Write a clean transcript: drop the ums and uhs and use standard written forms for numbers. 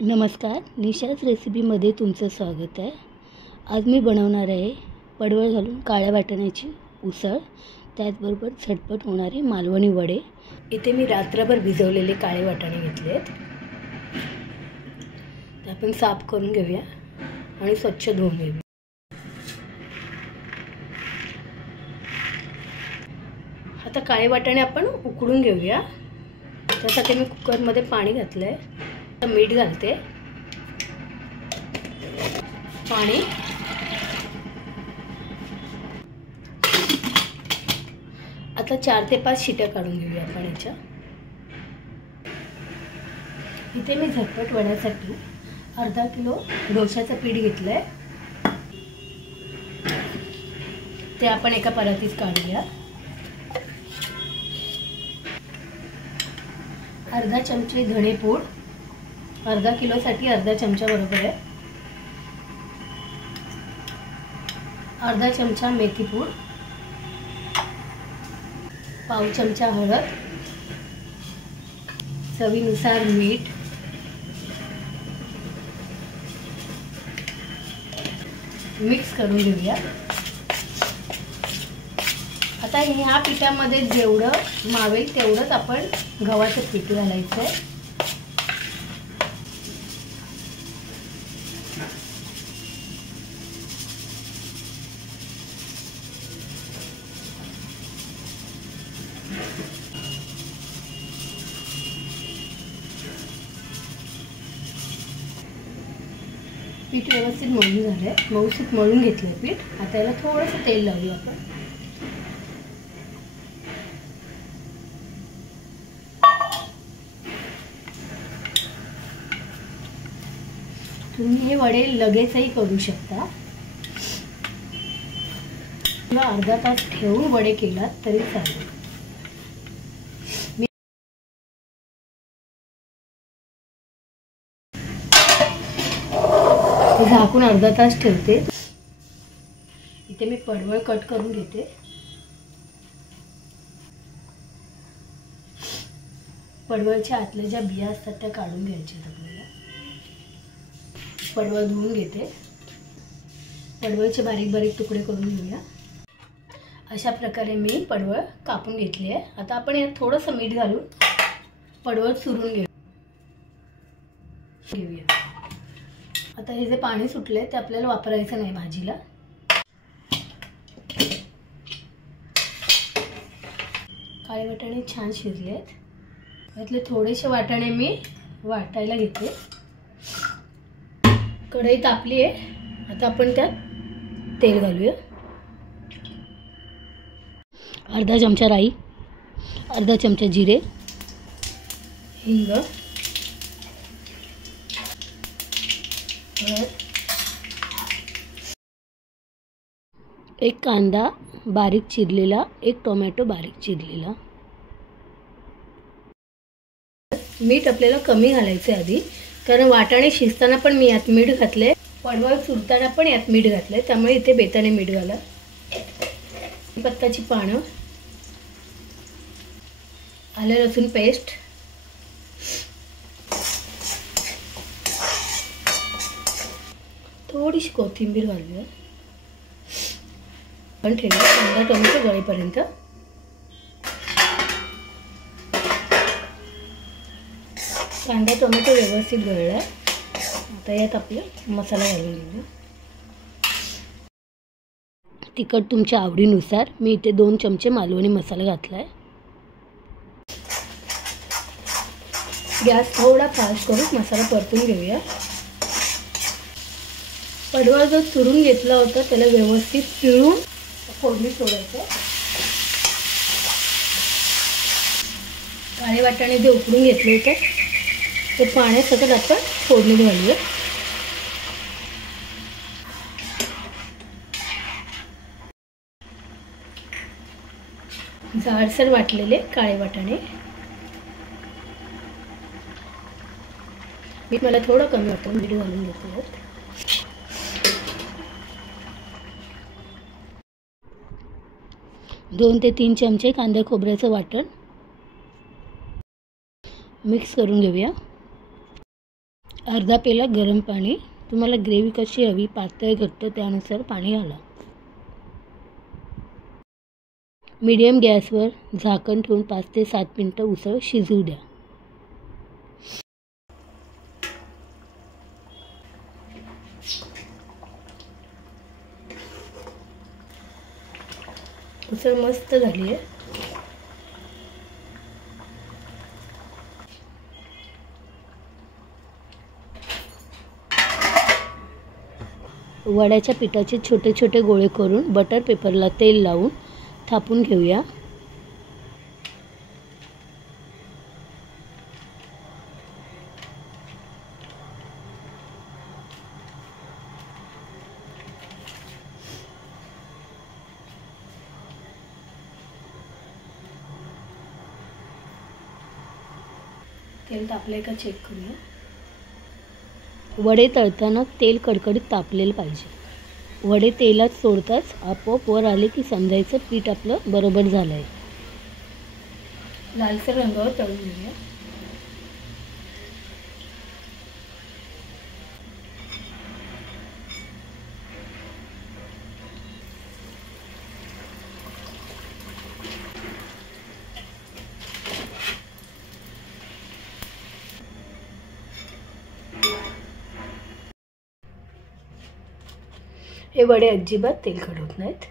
नमस्कार, निशाच रेसिपीमध्ये तुमचं स्वागत आहे। आज मी बनवणार आहे पडवळ घालून काळ्या वाटाण्याची उसळ, त्याचबरोबर झटपट होणारे मालवणी वडे। इथे मी रात्रभर भिजवलेले काळे वाटाणे घेतलेत। ते आपण साफ करून घेऊया आणि स्वच्छ धुवून घेऊया। आता काळे वाटाणे आपण उकडून घेऊया। त्यासाठी मी कुकरमध्ये पाणी घातलंय। मीठ घालते, पाणी, आता 4 ते 5 शिट्या काढून घेऊया आपण याच्या। इथे मी झटपट वड्यासाठी अर्धा किलो डोशाचं पीठ घेतलंय। ते आपण एका परातीत काढूया। अर्धा चमचे धणेपूड, अर्धा किलोसाठी अर्धा चमचा बरोबर आहे। अर्धा चमचा मेथीपूड, पाव चमचा हळद, चवीनुसार मीठ, मिक्स करून घेऊया। आता ह्या पिठामध्ये जेवढं मावेल तेवढंच आपण गव्हाचं पीठ घालायचं आहे। पीठ व्यवस्थित मळून झालंय, मऊसूत मळून घेतलंय पीठ। आता याला थोडंसं तेल लावूया आपण। तुम्ही हे वडे लगेचही करू शकता किंवा अर्धा तास ठेवून वडे केलात तरी चालेल। झाकून अर्धा तास ठेवते। इथे मी पडवळ कट करून घेते। पडवळच्या आतल्या ज्या बिया असतात त्या काढून घ्यायच्या आपल्याला। पडवळ धुवून घेते। पडवळचे बारीक बारीक तुकडे करून घेऊया। अशा प्रकारे मी पडवळ कापून घेतली आहे। आता आपण यात थोडंसं मीठ घालून पडवळ चुरून घेऊया। आता हे जे पाणी सुटले ते आपल्याला वापरायचं नाही भाजीला। काळे वाटाणे छान शिजलेत। यातले थोडेसे वाटाणे मी वाटायला घेते। कढई तापली आहे, आता आपण त्यात तेल घालूया। अर्धा चमचा राई, अर्धा चमचा जिरे, हिंग, एक कांदा बारीक चिरलेला, एक टोमॅटो बारीक चिरलेला। मीठ आपल्याला कमी घालायचे आधी, कारण वाटाणे शिजताना पण मी यात मीठ घातले, पडवळ चुरताना पण यात मीठ घातले, त्यामुळे इथे बेताने मीठ घाला। पत्ताची पानं, आलं लसूण पेस्ट, थोडीशी कोथिंबीर घालूया। पण ठेवूया कांदा टोमॅटो गळेपर्यंत। कांदा टोमॅटो व्यवस्थित गळला। आता यात आपलं मसाला घालून घेऊया। तिखट तुमच्या आवडीनुसार, मी इथे 2 चमचे मालवणी मसाला घातलाय। गॅस थोडा फास्ट करून मसाला परतून घेऊया। पडवळ जो चुरून घेतला होता त्याला व्यवस्थित पिळून फोडणी सोडायचं। काळे वाटाणे जे उकडून घेतले होते ते पाण्यासकट आपण फोडणीत घालूया। जाडसर वाटलेले काळे वाटाणे, मीठ मला थोडं कमी वाटतं, मीठ घालून घेतो। 2 ते 3 चमचे कांदा खोबऱ्याचं वाटण मिक्स करून घेऊया। अर्धा पेला गरम पाणी. तुम्हाला ग्रेव्ही कशी हवी, पातळ घट्ट, त्यानुसार पाणी घाला. मीडियम गॅसवर झाकण ठेवून 5 ते 7 मिनिटं उसळ शिजू द्या. उसळ मस्त झाली आहे. वड्याच्या पिठाचे छोटे छोटे गोळे करून बटर पेपरला तेल लावून थापून घेऊया. तेल तापले का चेक करूया. वडे तळताना तेल कडकडीत तापलेलं पाहिजे. वडे तेलात सोडताच आपोआप वर आले की समजायचं पीठ आपलं बरोबर झालं आहे. लालसर रंगावर तळून घेऊया. हे वडे अजिबात तेलकट होत नाहीत.